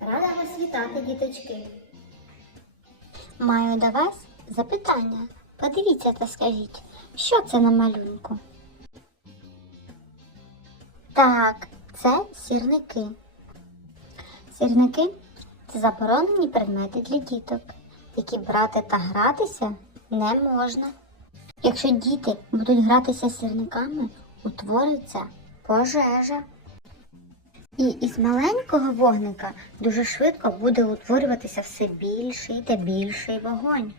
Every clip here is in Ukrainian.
Рада вас вітати, діточки. Маю до вас запитання. Подивіться та скажіть, що це на малюнку? Так, це сірники. Сірники це заборонені предмети для діток, які брати та гратися не можна. Якщо діти будуть гратися сірниками, утвориться пожежа. І із маленького вогника дуже швидко буде утворюватися все більший та більший вогонь.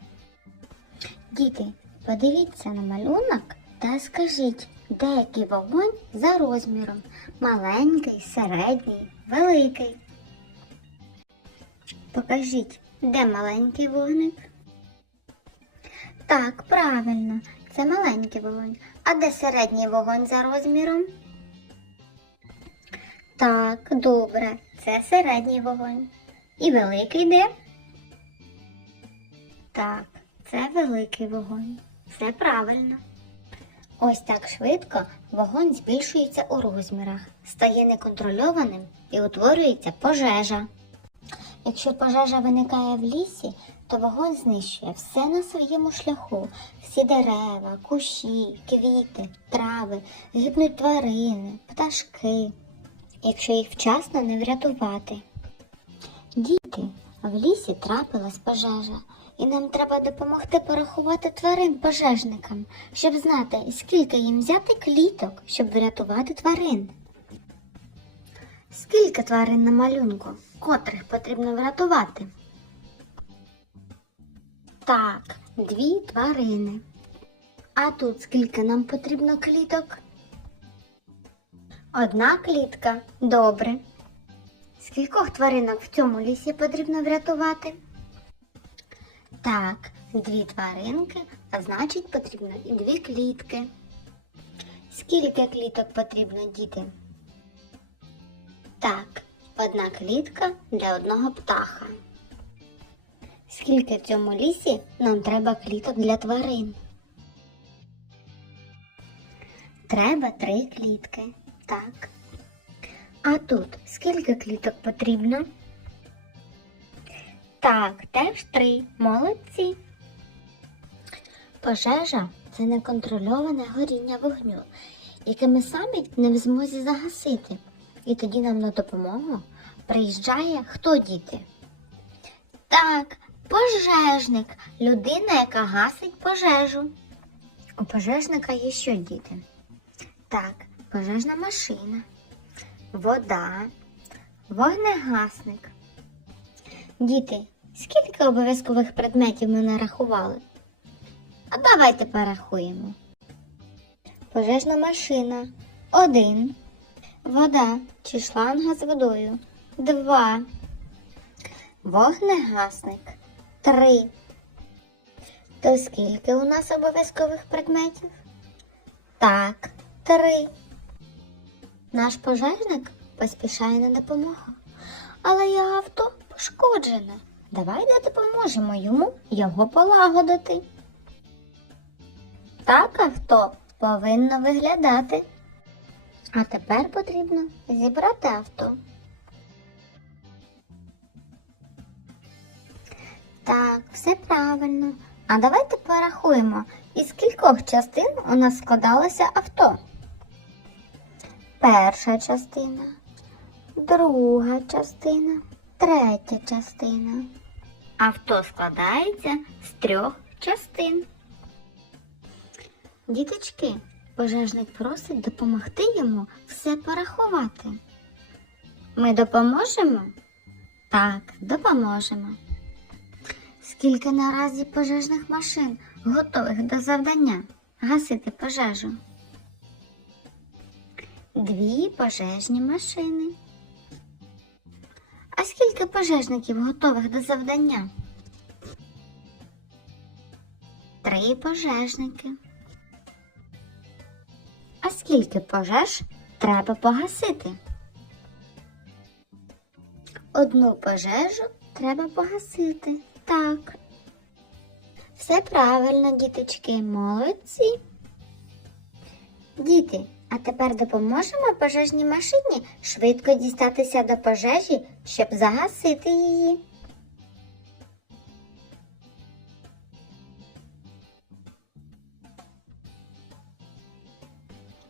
Діти, подивіться на малюнок та скажіть, де який вогонь за розміром маленький, середній, великий. Покажіть, де маленький вогник? Так, правильно, це маленький вогонь. А де середній вогонь за розміром? Так, добре, це середній вогонь. І великий де? Так, це великий вогонь. Все правильно. Ось так швидко вогонь збільшується у розмірах, стає неконтрольованим і утворюється пожежа. Якщо пожежа виникає в лісі, то вогонь знищує все на своєму шляху, всі дерева, кущі, квіти, трави, гибнуть тварини, пташки якщо їх вчасно не врятувати. Діти, в лісі трапилась пожежа, і нам треба допомогти порахувати тварин пожежникам, щоб знати, скільки їм взяти кліток, щоб врятувати тварин. Скільки тварин на малюнку, котрих потрібно врятувати? Так, дві тварини. А тут скільки нам потрібно кліток? Одна клітка. Добре. Скількох тваринок в цьому лісі потрібно врятувати? Так, дві тваринки, а значить потрібно і дві клітки. Скільки кліток потрібно діти? Так, одна клітка для одного птаха. Скільки в цьому лісі нам треба кліток для тварин? Треба три клітки. Так. А тут скільки кліток потрібно? Так, теж три. Молодці. Пожежа це неконтрольоване горіння вогню, яке ми самі не в змозі загасити. І тоді нам на допомогу приїжджає хто діти? Так, пожежник, людина, яка гасить пожежу. У пожежника є що діти? Так, пожежна машина, вода, вогнегасник. Діти, скільки обов'язкових предметів ми нарахували? А давайте порахуємо. Пожежна машина один. Вода чи шланга з водою два. Вогнегасник три. То скільки у нас обов'язкових предметів? Так, три. Наш пожежник поспішає на допомогу. Але його авто пошкоджене. Давайте допоможемо йому його полагодити. Так авто повинно виглядати. А тепер потрібно зібрати авто. Так, все правильно. А давайте порахуємо, із кількох частин у нас складалося авто. Перша частина, друга частина, третя частина. Авто складається з трьох частин. Діточки, пожежник просить допомогти йому все порахувати. Ми допоможемо? Так, допоможемо. Скільки наразі пожежних машин готових до завдання гасити пожежу? Дві пожежні машини. А скільки пожежників готових до завдання? Три пожежники. А скільки пожеж треба погасити? Одну пожежу треба погасити. Так. Все правильно, діточки, молодці. Діти, А тепер допоможемо пожежній машині швидко дістатися до пожежі, щоб загасити її.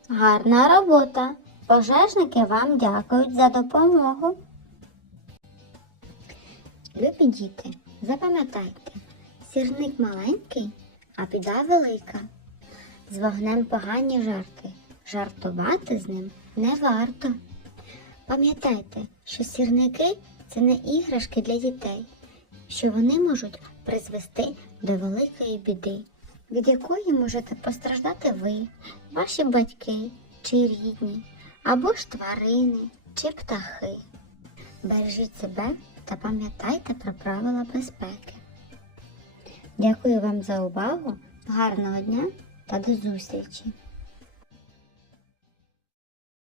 Гарна робота. Пожежники вам дякують за допомогу. Любі діти, запам'ятайте, сірник маленький, а біда велика. З вогнем погані жарти. Жартувати з ним не варто. Пам'ятайте, що сірники це не іграшки для дітей, що вони можуть призвести до великої біди, від якої можете постраждати ви, ваші батьки чи рідні, або ж тварини чи птахи. Бережіть себе та пам'ятайте про правила безпеки. Дякую вам за увагу, гарного дня та до зустрічі!